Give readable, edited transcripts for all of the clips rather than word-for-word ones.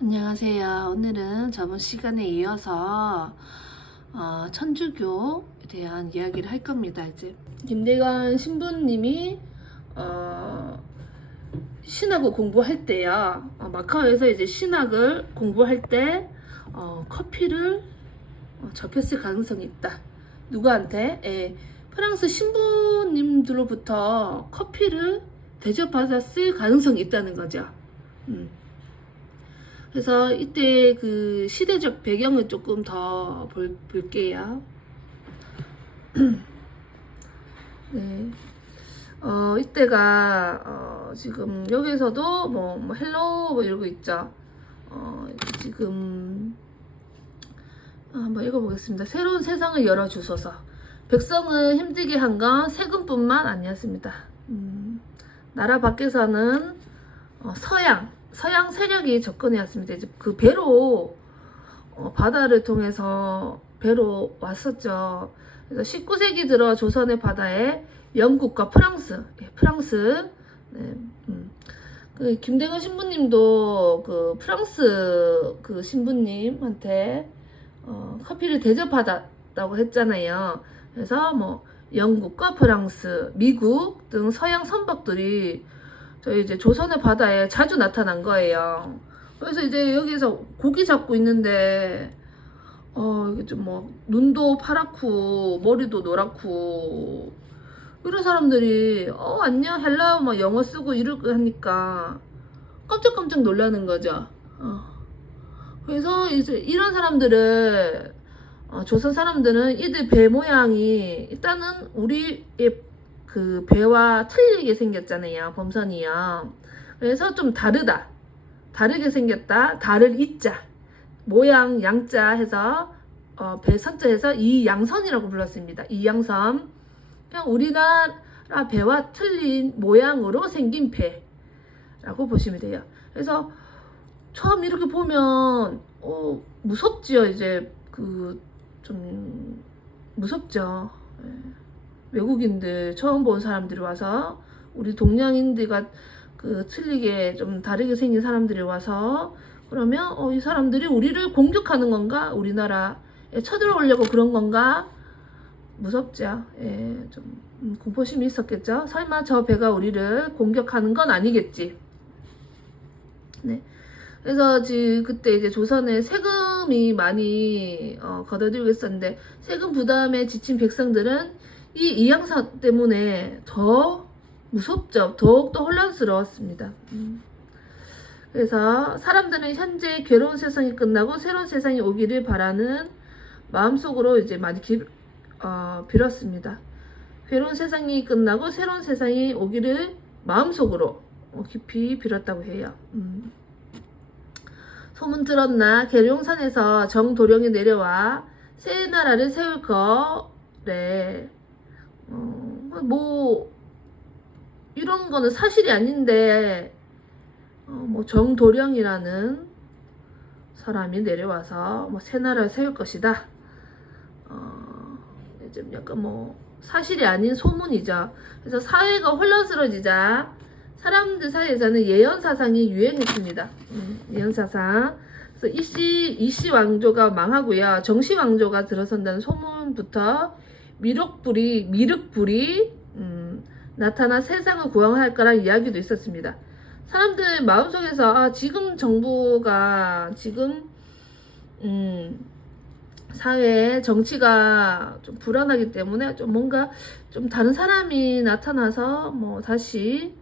안녕하세요. 오늘은 저번 시간에 이어서 천주교에 대한 이야기를 할 겁니다. 이제 김대관 신부님이 신학을 공부할 때요. 마카오에서 이제 신학을 공부할 때 커피를 접했을 가능성이 있다. 누구한테? 프랑스 신부님들로부터 커피를 대접받았을 가능성이 있다는 거죠. 그래서 이때 그 시대적 배경을 조금 더 볼게요. 네. 이때가 지금 여기서도 뭐 헬로 뭐 이러고 있죠. 지금 한번 읽어보겠습니다. 새로운 세상을 열어주소서. 백성을 힘들게 한 건 세금뿐만 아니었습니다. 나라 밖에서는 서양 세력이 접근해 왔습니다. 이제 그 배로 바다를 통해서 배로 왔었죠. 그래서 19세기 들어 조선의 바다에 영국과 프랑스, 네, 그 김대건 신부님도 그 프랑스 그 신부님한테 커피를 대접받았다고 했잖아요. 그래서 뭐 영국과 프랑스, 미국 등 서양 선박들이 저희 이제 조선의 바다에 자주 나타난 거예요. 그래서 이제 여기서 고기 잡고 있는데 이게 좀 뭐 눈도 파랗고 머리도 노랗고 이런 사람들이 안녕 헬로 막 영어 쓰고 이러고 하니까 깜짝깜짝 놀라는 거죠. 그래서 이제 이런 사람들을 조선 사람들은 이들 배 모양이 일단은 우리의 그 배와 틀리게 생겼잖아요. 범선이요. 그래서 좀 다르게 생겼다. 달을 이자 모양 양자 해서 배 선자 해서 이양선이라고 불렀습니다. 이양선. 그냥 우리나라 배와 틀린 모양으로 생긴 배라고 보시면 돼요. 그래서 처음 이렇게 보면 무섭지요. 이제 그 좀 무섭죠. 외국인들 처음 본 사람들이 와서 우리 동양인들과 그 틀리게 좀 다르게 생긴 사람들이 와서 그러면 이 사람들이 우리를 공격하는 건가? 우리나라에 쳐들어오려고 그런 건가? 무섭죠. 좀 공포심이 있었겠죠. 설마 저 배가 우리를 공격하는 건 아니겠지. 네. 그래서 그때 이제 조선에 세금이 많이 걷어들이고 있었는데 세금 부담에 지친 백성들은 이 이양사 때문에 더 무섭죠. 더욱더 혼란스러웠습니다. 그래서 사람들은 현재 괴로운 세상이 끝나고 새로운 세상이 오기를 바라는 마음속으로 이제 많이 빌었습니다. 괴로운 세상이 끝나고 새로운 세상이 오기를 마음속으로 깊이 빌었다고 해요. 소문 들었나? 계룡산에서 정도령이 내려와 새 나라를 세울 거래. 뭐 이런 거는 사실이 아닌데 뭐 정도령이라는 사람이 내려와서 뭐 새 나라를 세울 것이다. 좀 약간 뭐 사실이 아닌 소문이죠. 그래서 사회가 혼란스러워지자 사람들 사이에서는 예언 사상이 유행했습니다. 예언 사상. 그래서 이씨 왕조가 망하고요. 정씨 왕조가 들어선다는 소문부터 미륵불이 나타나 세상을 구원할 거란 이야기도 있었습니다. 사람들 마음속에서 지금 정부가 사회 정치가 좀 불안하기 때문에 좀 뭔가 좀 다른 사람이 나타나서 뭐 다시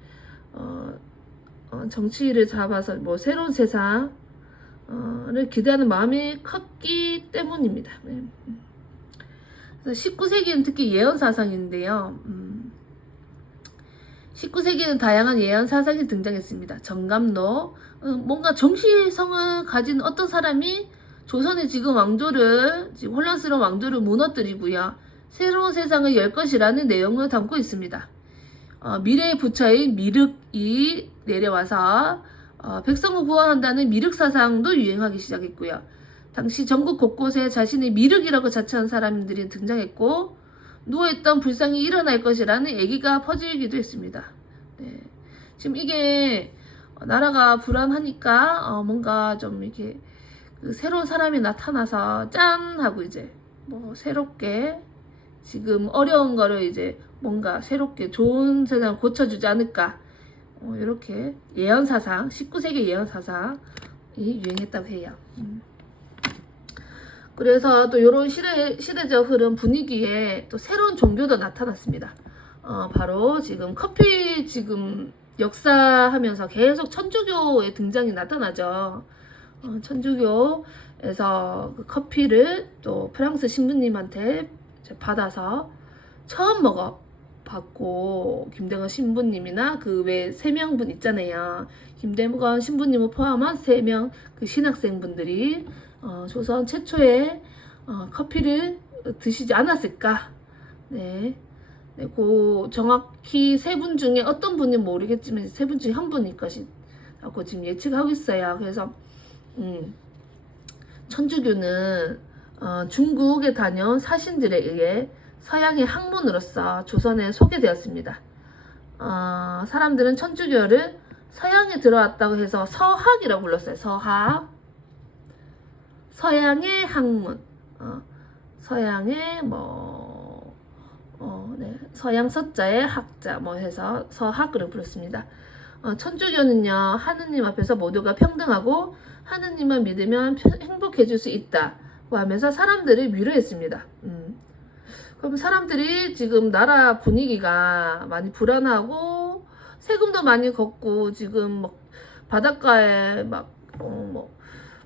정치를 잡아서 뭐 새로운 세상을 기대하는 마음이 컸기 때문입니다. 네. 19세기는 특히 예언 사상인데요. 19세기에는 다양한 예언 사상이 등장했습니다. 정감로, 뭔가 정치성을 가진 어떤 사람이 조선의 지금 혼란스러운 왕조를 무너뜨리고요. 새로운 세상을 열 것이라는 내용을 담고 있습니다. 미래의 부처인 미륵이 내려와서 백성을 구원한다는 미륵 사상도 유행하기 시작했고요. 당시 전국 곳곳에 자신의 미륵이라고 자처한 사람들이 등장했고 누워있던 불상이 일어날 것이라는 얘기가 퍼지기도 했습니다. 네. 지금 이게 나라가 불안하니까 뭔가 좀 이렇게 그 새로운 사람이 나타나서 짠 하고 이제 뭐 새롭게 지금 어려운 거를 이제 뭔가 새롭게 좋은 세상을 고쳐주지 않을까, 이렇게 예언사상, 19세기 예언사상이 유행했다고 해요. 그래서 또 이런 시대적 흐름 분위기에 또 새로운 종교도 나타났습니다. 바로 지금 커피 지금 역사하면서 계속 천주교의 등장이 나타나죠. 천주교에서 그 커피를 또 프랑스 신부님한테 받아서 처음 먹어봤고, 김대건 신부님이나 그 외 3명분 있잖아요. 김대건 신부님을 포함한 3명 그 신학생분들이 조선 최초의 커피를 드시지 않았을까. 네. 네, 그 정확히 3분 중에 어떤 분인지 모르겠지만 3분 중에 한 분일 것이라고 지금 예측하고 있어요. 그래서 천주교는 중국에 다녀온 사신들에 의해 서양의 학문으로서 조선에 소개되었습니다. 사람들은 천주교를 서양에 들어왔다고 해서 서학이라고 불렀어요. 서학. 서양의 학문. 서양의 네. 서양 서자의 학자 해서 서학으로 부르습니다. 천주교는요, 하느님 앞에서 모두가 평등하고 하느님만 믿으면 행복해질 수 있다고 하면서 사람들을 위로했습니다. 그럼 사람들이 지금 나라 분위기가 많이 불안하고 세금도 많이 걷고 지금 막 바닷가에 막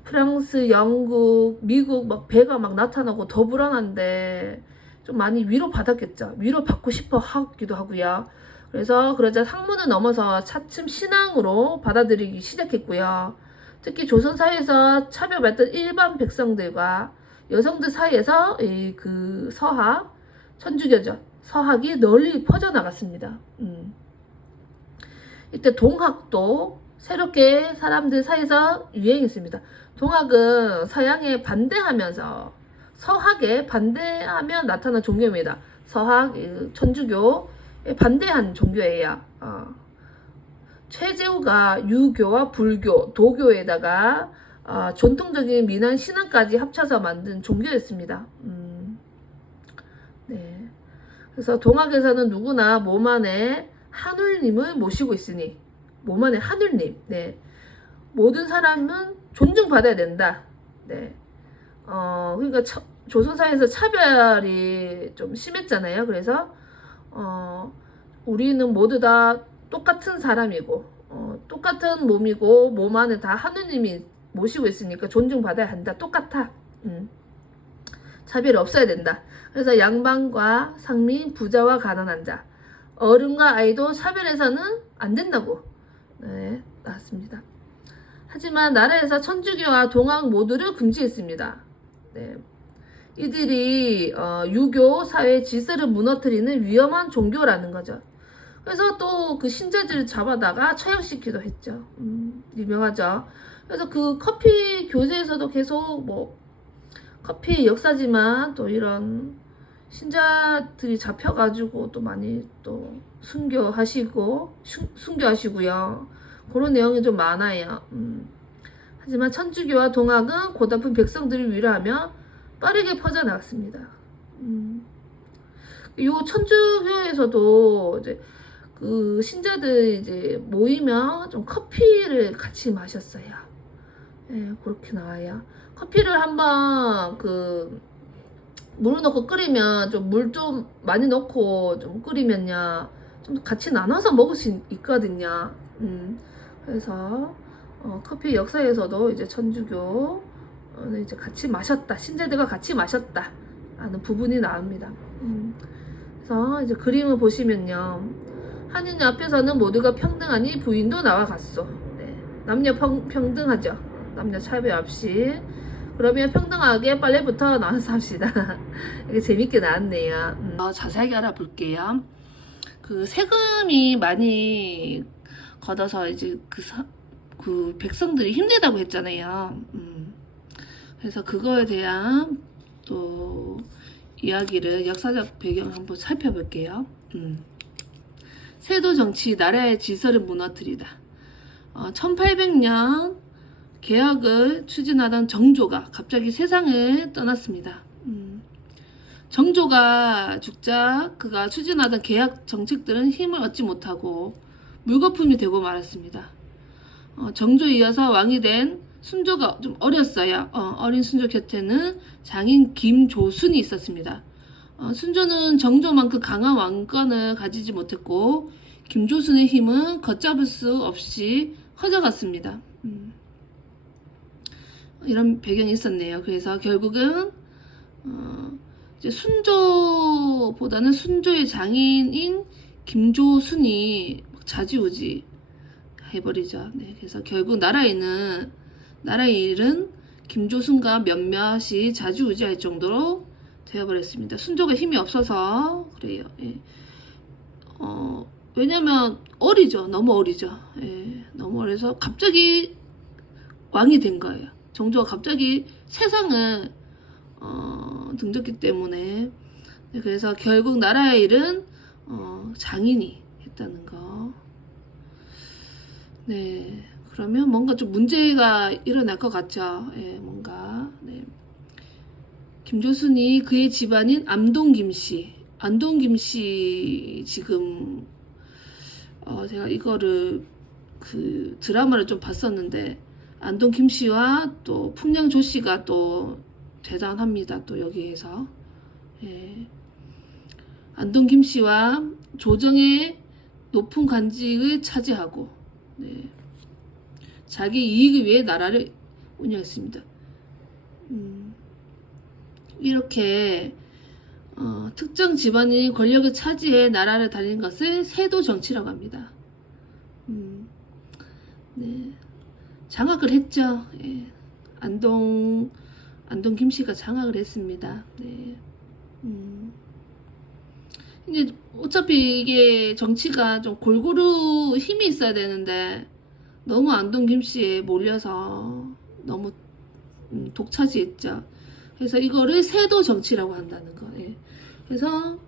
프랑스, 영국, 미국 막 배가 막 나타나고 더 불안한데 좀 많이 위로받았겠죠. 위로받고 싶어 하기도 하고요. 그래서 그러자 학문을 넘어서 차츰 신앙으로 받아들이기 시작했고요. 특히 조선사회에서 차별받던 일반 백성들과 여성들 사이에서 그 서학, 천주교죠. 서학이 널리 퍼져나갔습니다. 이때 동학도 새롭게 사람들 사이에서 유행했습니다. 동학은 서양에 반대하면서 서학에 반대하며 나타난 종교입니다. 서학, 천주교에 반대한 종교예요. 최재우가 유교와 불교, 도교에다가 전통적인 민한 신앙까지 합쳐서 만든 종교였습니다. 네. 그래서 동학에서는 누구나 몸 안에 하늘님을 모시고 있으니, 몸 안에 하늘님, 네. 모든 사람은 존중받아야 된다. 네. 그러니까 조선사회에서 차별이 좀 심했잖아요. 그래서 우리는 모두 다 똑같은 사람이고 똑같은 몸이고 몸 안에 다 하느님이 모시고 있으니까 존중받아야 한다. 똑같아. 차별이 없어야 된다. 그래서 양반과 상민, 부자와 가난한 자, 어른과 아이도 차별해서는 안 된다고 나왔습니다. 하지만 나라에서 천주교와 동학 모두를 금지했습니다. 네. 이들이 유교 사회 질서를 무너뜨리는 위험한 종교라는 거죠. 그래서 또 그 신자들을 잡아다가 처형시키기도 했죠. 유명하죠. 그래서 그 커피 교제에서도 계속 커피 역사지만 또 이런 신자들이 잡혀가지고 또 많이 또 순교하시고요. 그런 내용이 좀 많아요. 하지만 천주교와 동학은 고달픈 백성들을 위로하며 빠르게 퍼져나갔습니다. 요 천주교에서도 이제 그 신자들 이제 모이면 좀 커피를 같이 마셨어요. 예, 그렇게 나와요. 커피를 한번 물을 넣고 끓이면 물 좀 많이 넣고 좀 끓이면요, 좀 같이 나눠서 먹을 수 있거든요. 그래서 커피 역사에서도 이제 천주교는 이제 같이 마셨다, 신자들과 같이 마셨다 하는 부분이 나옵니다. 그래서 이제 그림을 보시면요, 하느님 앞에서는 모두가 평등하니 부인도 나와 같소. 네. 남녀 평등하죠. 남녀 차별 없이. 그러면 평등하게 빨래부터 나와서 합시다. 이게 재밌게 나왔네요. 자세하게 알아볼게요. 그 세금이 많이 걷어서 이제 그 백성들이 힘들다고 했잖아요. 그래서 그거에 대한 또 이야기를, 역사적 배경을 한번 살펴볼게요. 세도 정치, 나라의 질서를 무너뜨리다. 1800년 개혁을 추진하던 정조가 갑자기 세상을 떠났습니다. 정조가 죽자 그가 추진하던 개혁 정책들은 힘을 얻지 못하고 물거품이 되고 말았습니다. 정조에 이어서 왕이 된 순조가 좀 어렸어요. 어린 순조 곁에는 장인 김조순이 있었습니다. 순조는 정조만큼 강한 왕권을 가지지 못했고 김조순의 힘은 걷잡을 수 없이 커져갔습니다. 이런 배경이 있었네요. 그래서 결국은 이제 순조보다는 순조의 장인인 김조순이 좌지우지 해버리죠. 네, 그래서 결국 나라의 일은 김조순과 몇몇이 좌지우지할 정도로 되어버렸습니다. 순조가 힘이 없어서 그래요. 예. 왜냐면 어리죠. 너무 어리죠. 예, 너무 어려서 갑자기 왕이 된 거예요. 정조가 갑자기 세상을 등졌기 때문에. 네, 그래서 결국 나라의 일은 장인이 했다는 거. 네, 그러면 뭔가 좀 문제가 일어날 것 같죠. 예, 뭔가. 네. 김조순이 그의 집안인 안동 김씨 지금 제가 이거를 그 드라마를 좀 봤었는데 안동 김씨와 또 풍량조 씨가 또 대단합니다. 또 여기에서 예. 안동 김씨와 조정의 높은 관직을 차지하고 네. 자기 이익을 위해 나라를 운영했습니다. 이렇게 특정 집안이 권력을 차지해 나라를 다니는 것을 세도 정치라고 합니다. 네. 장악을 했죠. 예. 안동 김씨가 장악을 했습니다. 네. 이제 어차피 이게 정치가 좀 골고루 힘이 있어야 되는데 너무 안동 김씨에 몰려서 너무 독차지했죠. 그래서 이거를 세도 정치라고 한다는 거. 예. 그래서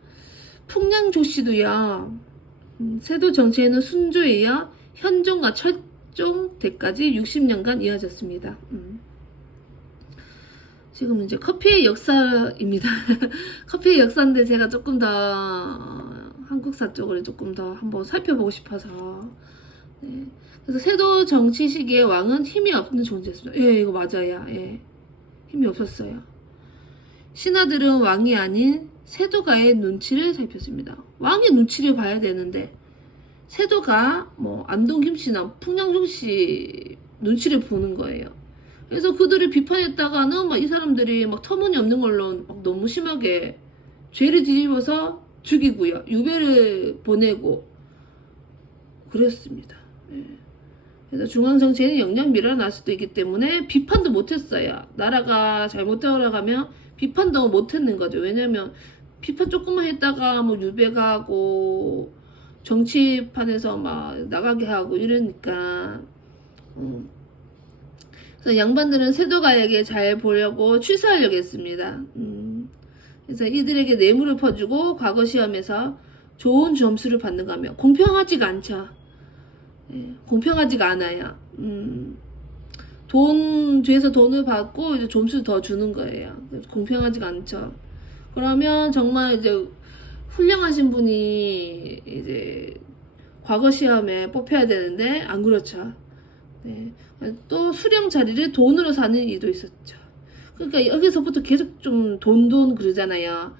풍량조 씨도요. 세도 정치에는 순조에 이어 현종과 철종 때까지 60년간 이어졌습니다. 지금 이제 커피의 역사입니다. 커피의 역사인데 제가 조금 더 한국사 쪽을 조금 더 한번 살펴보고 싶어서. 네. 그래서 세도 정치 시기의 왕은 힘이 없는 존재였습니다. 예, 이거 맞아요. 예. 힘이 없었어요. 신하들은 왕이 아닌 세도가의 눈치를 살폈습니다. 왕의 눈치를 봐야 되는데 세도가 뭐 안동 김씨나 풍량종 씨 눈치를 보는 거예요. 그래서 그들을 비판했다가는 막 이 사람들이 막 터무니없는 걸로 막 너무 심하게 죄를 뒤집어서 죽이고요. 유배를 보내고 그랬습니다. 예. 그래서 중앙정치에는 영향 밀어날 수도 있기 때문에 비판도 못했어요. 나라가 잘못 돌아가면 비판도 못했는 거죠. 왜냐면 비판 조금만 했다가 뭐 유배 가고 정치판에서 막 나가게 하고 이러니까 그래서 양반들은 세도가에게 잘 보려고 취사하려고 했습니다. 그래서 이들에게 뇌물을 퍼주고 과거 시험에서 좋은 점수를 받는 거며 공평하지가 않죠. 예, 공평하지가 않아요. 뒤에서 돈을 받고 이제 점수 더 주는 거예요. 공평하지가 않죠. 그러면 정말 이제 훌륭하신 분이 이제 과거 시험에 뽑혀야 되는데 안 그렇죠. 네. 또 수령 자리를 돈으로 사는 일도 있었죠. 그러니까 여기서부터 계속 좀 돈 그러잖아요.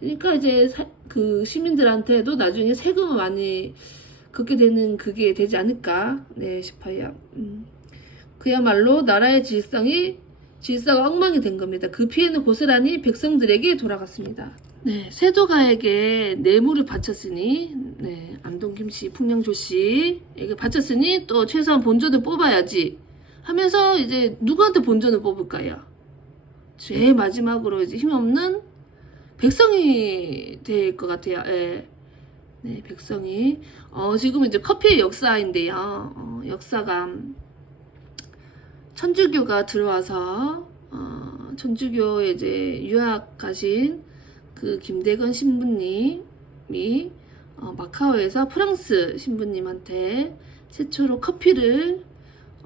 그러니까 이제 그 시민들한테도 나중에 세금을 많이 걷게 되는 그게 되지 않을까 네 싶어요. 그야말로 나라의 질서가 엉망이 된 겁니다. 그 피해는 고스란히 백성들에게 돌아갔습니다. 네, 세도가에게 뇌물을 바쳤으니, 네, 안동 김씨, 풍량조 씨에게 바쳤으니 또 최소한 본전을 뽑아야지 하면서 이제 누구한테 본전을 뽑을까요? 제일 마지막으로 이제 힘없는 백성이 될 것 같아요. 예. 네, 백성이. 지금 이제 커피의 역사인데요. 역사가 천주교가 들어와서 천주교에 이제 유학 가신 그 김대건 신부님이 마카오에서 프랑스 신부님한테 최초로 커피를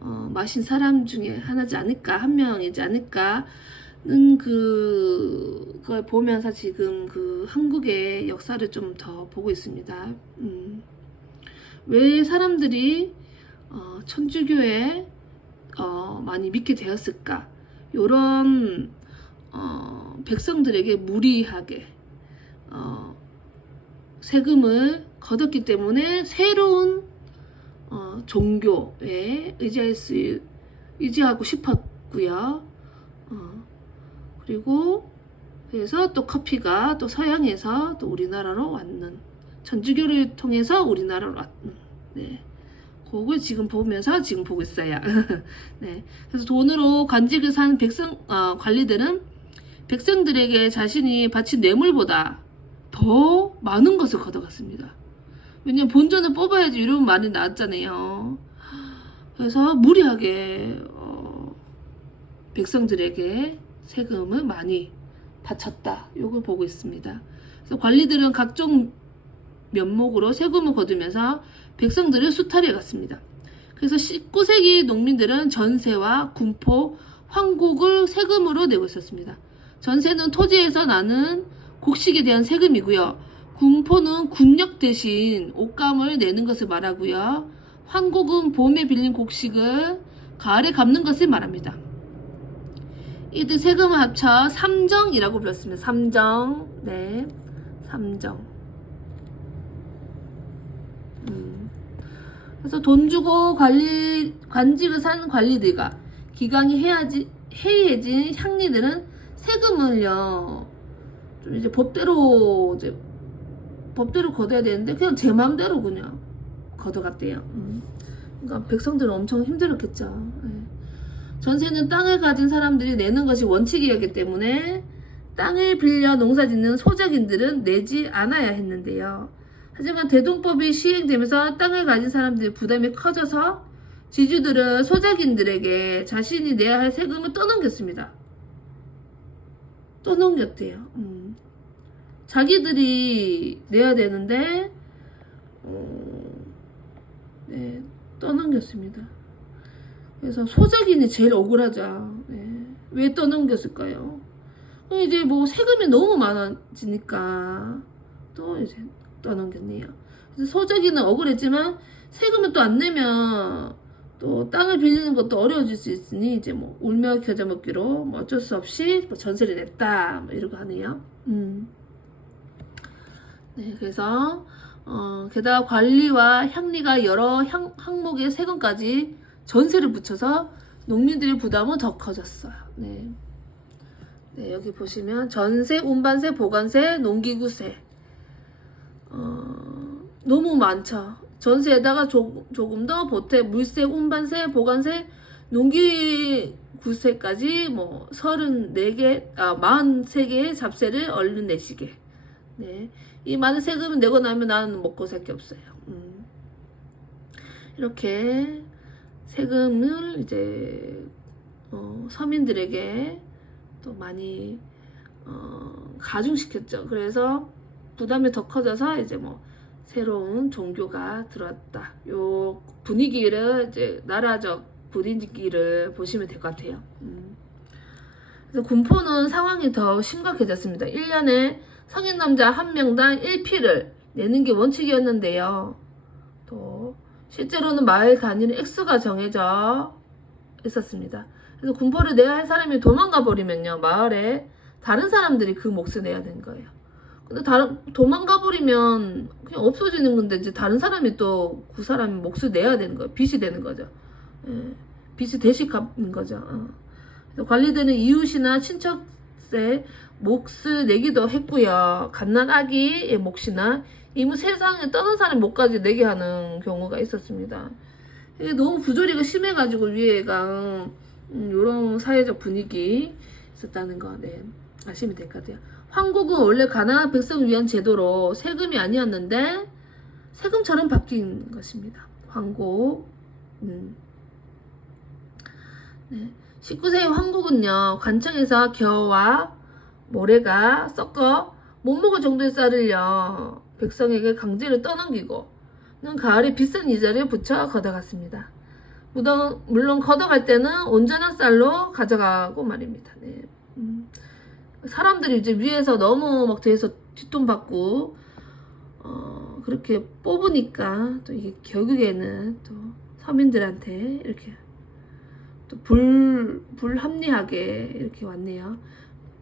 마신 사람 중에 하나지 않을까, 한 명이지 않을까는 그걸 보면서 지금 그 한국의 역사를 좀 더 보고 있습니다. 왜 사람들이 천주교에 많이 믿게 되었을까? 요런 백성들에게 무리하게 세금을 거뒀기 때문에 새로운 종교에 의지하고 싶었고요. 그리고 그래서 또 커피가 또 서양에서 또 우리나라로 왔는, 천주교를 통해서 우리나라로 왔는, 네. 그걸 지금 보면서 지금 보고 있어요. 네. 그래서 돈으로 관직을 산 관리들은 백성들에게 자신이 바친 뇌물보다 더 많은 것을 걷어갔습니다. 왜냐면 본전을 뽑아야지 이런 말이 나왔잖아요. 그래서 무리하게 백성들에게 세금을 많이 바쳤다. 요걸 보고 있습니다. 그래서 관리들은 각종 면목으로 세금을 거두면서 백성들을 수탈해 갔습니다. 그래서 19세기 농민들은 전세와 군포, 황곡을 세금으로 내고 있었습니다. 전세는 토지에서 나는 곡식에 대한 세금이고요. 군포는 군역 대신 옷감을 내는 것을 말하고요. 황곡은 봄에 빌린 곡식을 가을에 갚는 것을 말합니다. 이들 세금을 합쳐 삼정이라고 불렀습니다. 삼정. 네. 삼정. 그래서 돈 주고 관직을 산 관리들과 기강이 해이해진 향리들은 세금을요, 좀 이제 법대로 걷어야 되는데, 그냥 제 맘대로 그냥 걷어갔대요. 그러니까 백성들은 엄청 힘들었겠죠. 네. 전세는 땅을 가진 사람들이 내는 것이 원칙이었기 때문에 땅을 빌려 농사 짓는 소작인들은 내지 않아야 했는데요. 하지만 대동법이 시행되면서 땅을 가진 사람들의 부담이 커져서 지주들은 소작인들에게 자신이 내야 할 세금을 떠넘겼습니다. 떠넘겼대요. 자기들이 내야 되는데 네, 떠넘겼습니다. 그래서 소작인이 제일 억울하죠. 네. 왜 떠넘겼을까요? 이제 뭐 세금이 너무 많아지니까 또 이제 떠넘겼네요. 그래서 소작인은 억울했지만 세금을 또 안 내면 또 땅을 빌리는 것도 어려워질 수 있으니 이제 뭐 울며 겨자 먹기로 뭐 어쩔 수 없이 뭐 전세를 냈다 뭐 이러고 하네요. 네, 그래서 게다가 관리와 향리가 여러 항목의 세금까지 전세를 붙여서 농민들의 부담은 더 커졌어요. 네. 네, 여기 보시면 전세, 운반세, 보관세, 농기구세. 너무 많죠. 전세에다가 조금 더 보태, 물세, 운반세, 보관세, 농기구세까지 뭐 43개의 잡세를 얼른 내시게. 네. 이 많은 세금을 내고 나면 나는 먹고 살 게 없어요. 이렇게 세금을 이제 서민들에게 또 많이 가중시켰죠. 그래서 부담이 더 커져서 이제 뭐 새로운 종교가 들어왔다. 요 분위기를 이제 나라적 분위기를 보시면 될 것 같아요. 그래서 군포는 상황이 더 심각해졌습니다. 1년에 성인 남자 1명당 1피를 내는 게 원칙이었는데요. 또 실제로는 마을 단위는 액수가 정해져 있었습니다. 그래서 군포를 내야 할 사람이 도망가 버리면요, 마을에 다른 사람들이 그 몫을 내야 되는 거예요. 근데 도망가 버리면 그냥 없어지는 건데 이제 다른 사람이 또 그 사람이 몫을 내야 되는 거예요. 빚이 되는 거죠. 예, 빚을 대신 갚는 거죠. 그래서 관리들은 이웃이나 친척의 몫을 내기도 했고요. 갓난 아기의 몫이나 이미 세상에 떠난 사람 몫까지 내게 하는 경우가 있었습니다. 이게 너무 부조리가 심해가지고 위에가 이런 사회적 분위기 있었다는 거, 네, 아시면 될 것 같아요. 황곡은 원래 가난한 백성을 위한 제도로 세금이 아니었는데 세금처럼 바뀐 것입니다. 황곡. 네. 19세기 황곡은요, 관청에서 겨와 모래가 섞어 못 먹을 정도의 쌀을요, 백성에게 강제로 떠넘기고, 가을에 비싼 이자를 붙여 걷어갔습니다. 물론 걷어갈 때는 온전한 쌀로 가져가고 말입니다. 네. 사람들이 이제 위에서 너무 막 뒤에서 뒷돈 받고 그렇게 뽑으니까 또 이게 결국에는 또 서민들한테 이렇게 또 불합리하게 이렇게 왔네요.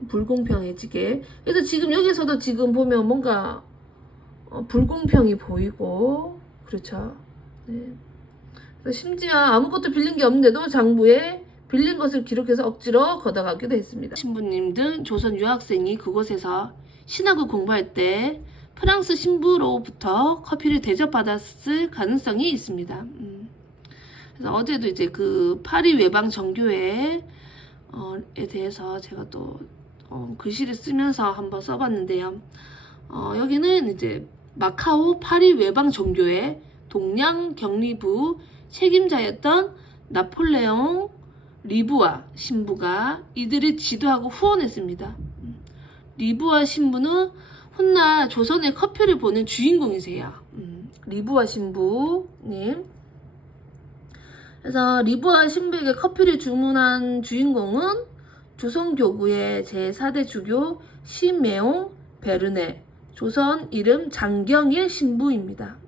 불공평해지게. 그래서 지금 여기서도 지금 보면 뭔가 불공평이 보이고 그렇죠. 네. 심지어 아무것도 빌린 게 없는데도 장부에 빌린 것을 기록해서 억지로 걷어가기도 했습니다. 신부님 등 조선 유학생이 그곳에서 신학을 공부할 때 프랑스 신부로부터 커피를 대접받았을 가능성이 있습니다. 그래서 어제도 이제 그 파리 외방 정교회에 대해서 제가 또 글씨를 쓰면서 한번 써봤는데요. 여기는 이제 마카오 파리 외방 정교회 동양 격리부 책임자였던 나폴레옹 리부아 신부가 이들을 지도하고 후원했습니다. 리부아 신부는 훗날 조선에 커피를 보낸 주인공이세요. 리부아 신부님. 그래서 리부아 신부에게 커피를 주문한 주인공은 조선교구의 제4대 주교 시메옹 베르네, 조선 이름 장경일 신부입니다.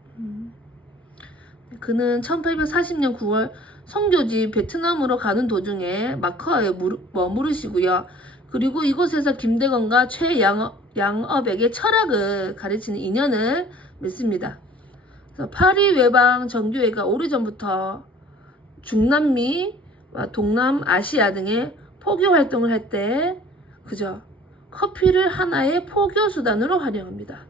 그는 1840년 9월 선교지 베트남으로 가는 도중에 마카오에 머무르시고요. 그리고 이곳에서 김대건과 최양업에게 철학을 가르치는 인연을 맺습니다. 그래서 파리 외방 정교회가 오래전부터 중남미와 동남아시아 등의 포교 활동을 할 때 그저 커피를 하나의 포교 수단으로 활용합니다.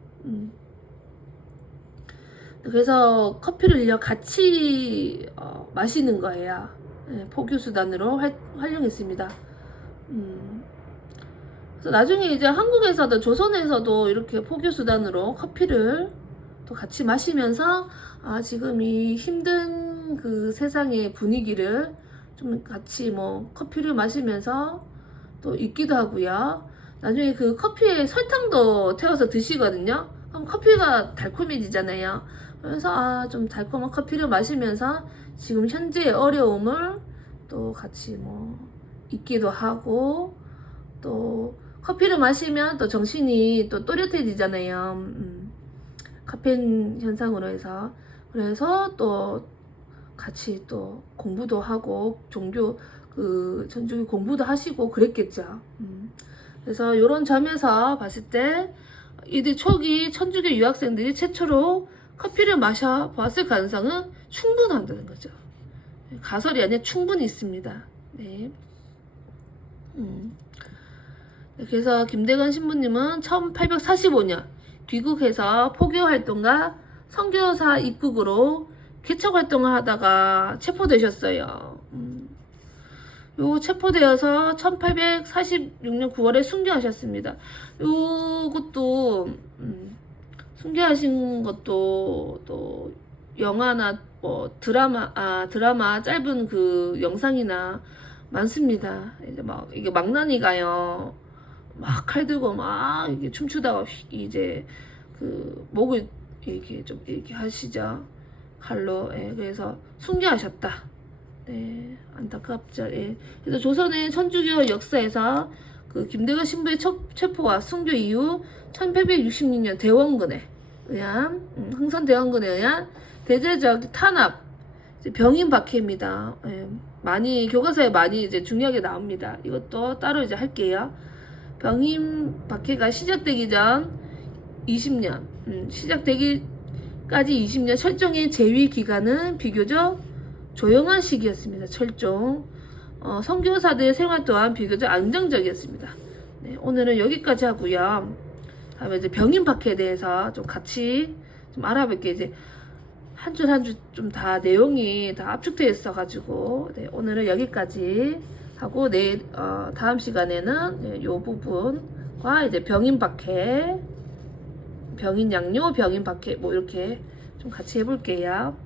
그래서 커피를 같이 마시는 거예요. 네, 포교 수단으로 활용했습니다. 그래서 나중에 이제 한국에서도 조선에서도 이렇게 포교 수단으로 커피를 또 같이 마시면서 지금 이 힘든 그 세상의 분위기를 좀 같이 뭐 커피를 마시면서 또 있기도 하고요. 나중에 그 커피에 설탕도 태워서 드시거든요. 그럼 커피가 달콤해지잖아요. 그래서 좀 달콤한 커피를 마시면서 지금 현재의 어려움을 또 같이 뭐 있기도 하고, 또 커피를 마시면 또 정신이 또 또렷해지잖아요. 카페인 현상으로 해서. 그래서 또 같이 또 공부도 하고 종교 천주교 공부도 하시고 그랬겠죠. 그래서 이런 점에서 봤을 때 이들 초기 천주교 유학생들이 최초로 커피를 마셔봤을 가능성은 충분하다는 거죠. 가설이 아니라 충분히 있습니다. 네. 그래서 김대건 신부님은 1845년 귀국해서 포교 활동과 선교사 입국으로 개척 활동을 하다가 체포되셨어요. 요 체포되어서 1846년 9월에 순교하셨습니다. 요것도 순교하신 것도 또 영화나 뭐 드라마 짧은 그 영상이나 많습니다. 이제 막 이게 망나니가요, 막 칼 들고 막 이게 춤추다가 이제 그 목을 이렇게 좀 이렇게 하시죠, 칼로. 예, 그래서 순교하셨다. 네, 안타깝죠. 예. 그래서 조선의 천주교 역사에서 그 김대건 신부의 체포와 순교 이후 1866년 대원군에 의한 흥선 대원군에 의한 대대적 탄압, 병인 박해입니다. 예. 많이 교과서에 많이 이제 중요하게 나옵니다. 이것도 따로 이제 할게요. 병인 박해가 시작되기 전 20년, 시작되기까지 20년 철종의 재위 기간은 비교적 조용한 시기였습니다. 철종. 선교사들의 생활 또한 비교적 안정적이었습니다. 네, 오늘은 여기까지 하고요. 다음에 이제 병인 박해에 대해서 좀 같이 좀 알아볼게요. 이제 한 줄 한 줄 좀 다 내용이 다 압축되어 있어가지고, 네, 오늘은 여기까지 하고 내일 다음 시간에는 네, 요 부분과 이제 병인 박해, 병인 양료, 병인 박해 뭐 이렇게 좀 같이 해볼게요.